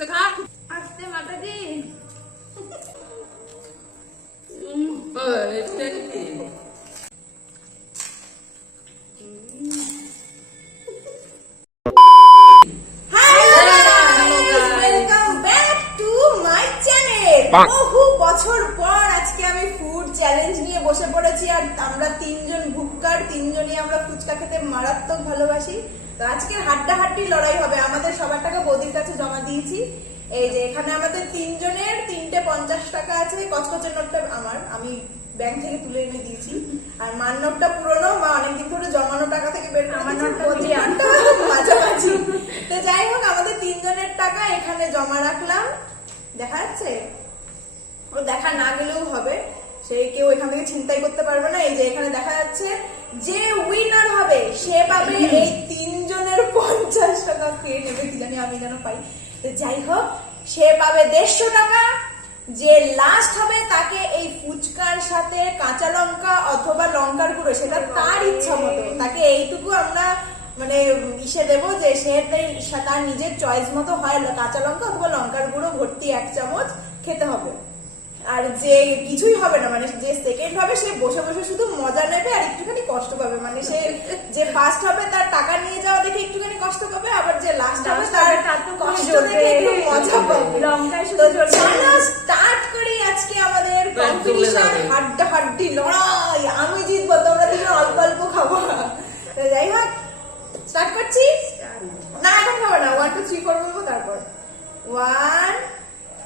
আস্তে খা আস্তে মাই চ্যানেল বহু বছর পর আজকে আমি ফুড চ্যালেঞ্জ নিয়ে বসে পড়েছি আর আমরা তিনজন ভুক্কার তিনজনই আমরা ফুচকা খেতে মারাত্মক ভালোবাসি। তো আজকে হাড্ডাহাড্ডি লড়াই হবে। আমাদের সবার টাকা বৌদির কাছে জমা দিয়েছি। এই যে এখানে আমাদের তিনজনের তিনটে পঞ্চাশ টাকা আছে। কচকচের নোটটা আমার আমি ব্যাংক থেকে তুলে এনে দিয়েছি। আর মার নোটটা পুরনো মা অনেকদিন ধরে জমানো টাকা থেকে বের মাঝামাঝি। তো যাই হোক আমাদের তিনজনের টাকা এখানে জমা রাখলাম। দেখা যাচ্ছে? দেখা না গেলেও হবে। সেই কেউ এখান থেকে চিন্তাই করতে পারবে না। এই যে এখানে দেখা যাচ্ছে যে উইনার হবে, সে পাবে এই তিনজনের পঞ্চাশ টাকা খেয়ে নেবে, কি জানি আমি যেন পাই। তো যাই হোক, সে পাবে দেড়শো টাকা। যে লাস্ট হবে তাকে এই ফুচকার সাথে কাঁচা লঙ্কা অথবা লঙ্কার গুঁড়ো, সেটা তার ইচ্ছা মতো। তাকে এইটুকু আমরা মানে ইসে দেবো যে সে তার নিজের চয়েস মতো হয়, কাঁচা লঙ্কা অথবা লঙ্কার গুঁড়ো ভর্তি এক চামচ খেতে হবে। আর যে কিছুই হবে না মানে যে সেকেন্ড হবে সে বসে বসে শুধু মজা নেবে আর একটুখানি কষ্ট পাবে। মানে সে যে ফার্স্ট হবে তার টাকা নিয়ে যাওয়া দেখে একটুখানি কষ্ট পাবে আবার যে লাস্ট হবে তার হবে তার তো কষ্ট দেখে একটু মজা পাবে। লঙ্কায় শুধু জ্বলবে। স্টার্ট করি আজকে আমাদের কম্পিটিশন হাড্ডা হাড্ডি লড়াই। আমি জিতবো তোমরা দুজন অল্প অল্প খাব। তো যাই হোক স্টার্ট করছি? না এখন খাব না। ওয়ান টু থ্রি ফোর বলব তারপর। ওয়ান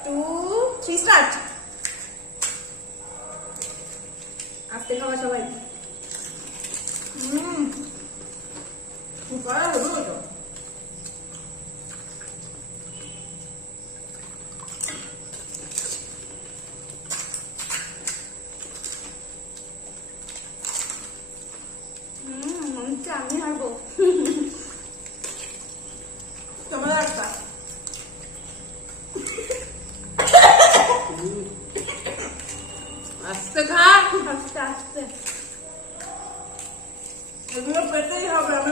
টু থ্রি স্টার্ট আস্তে খাওয়া সবাই হুম উপায় হলো তো হুম মনে হচ্ছে আমি হারবো তোমাদের একটা আস্তে খা আস্তে আস্তে এগুলো পেতেই হবে আমি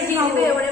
কে আজকে বিরিয়ানি খাব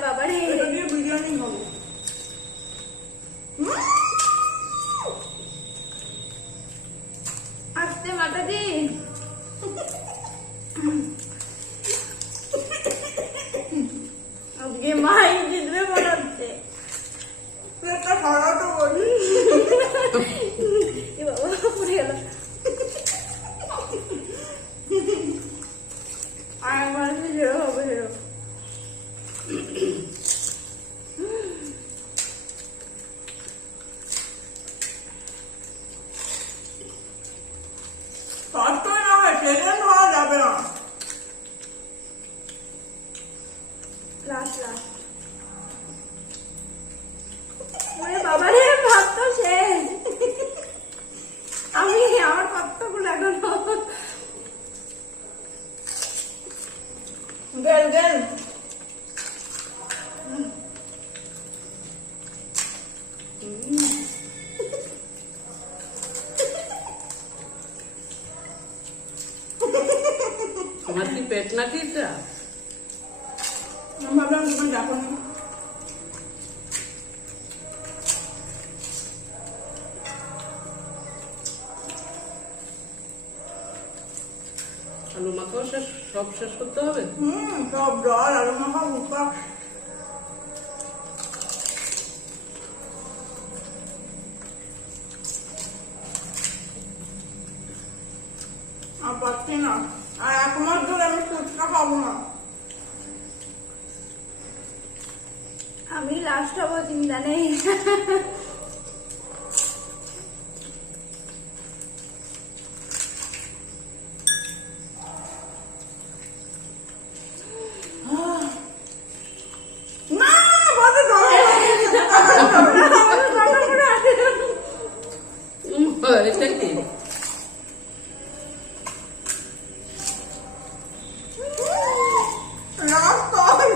ভাত তো শেষ। আমি আমার কতগুলো এখনও গেল গেল। কি পেট নাকি এটা? আমি ভাবলাম নি। সব শেষ করতে হবে? হুম সব জল আলু মাখা আর পাচ্ছি না। আর এক মাস ধরে আমি ফুচকা খাব না। আমি লাস্ট হব চিন্তা নেই।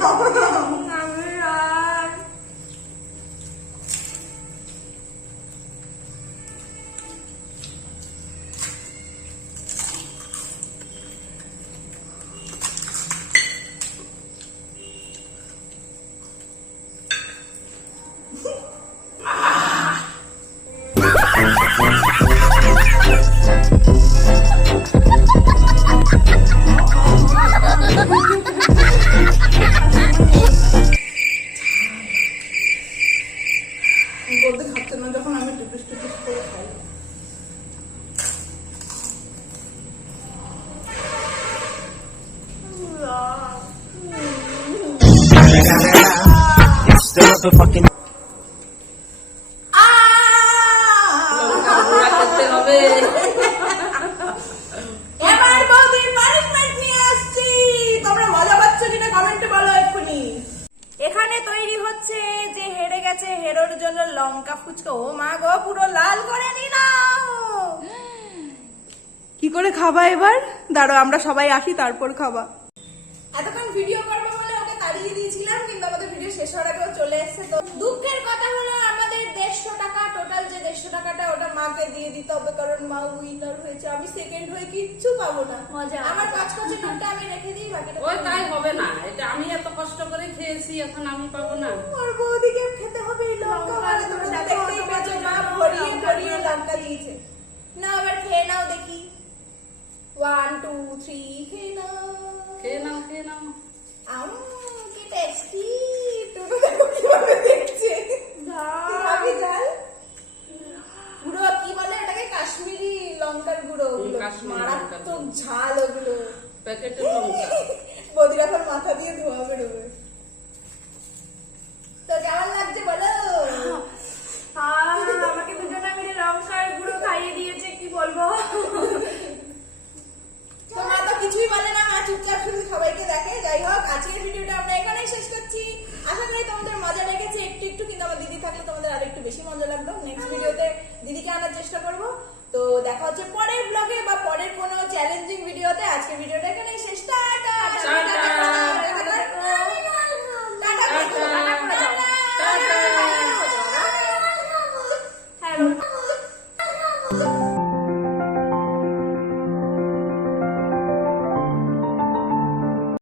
লাস্ট বলো এক্ষুনি। এখানে তৈরি হচ্ছে যে হেরে গেছে হেরোর জন্য লঙ্কা ফুচকা। ও মা গো পুরো লাল করে নিলাম। কি করে খাবা এবার? দাঁড়ো আমরা সবাই আসি তারপর খাবা। দিয়ে দিতে হবে কারণ মা উইনার হয়েছে। আমি সেকেন্ড হয়ে কিচ্ছু পাবো না। মজা। আমার কাজ করছে নোটটা আমি রেখে দিই বাকিটা ওই তাই হবে না। এটা আমি এত কষ্ট করে খেয়েছি এখন আমি পাবো না। ওর বৌদিকে খেতে হবে লঙ্কা মানে তোমরা দেখো, দেখতেই পেয়েছ মা ভরিয়ে ভরিয়ে লঙ্কা। দিয়েছে। না আবার খেয়ে নাও দেখি। ওয়ান টু থ্রি খেয়ে নাও। খেয়ে নাও খেয়ে নাও। আম কি টেস্টি তুমি দেখো কীভাবে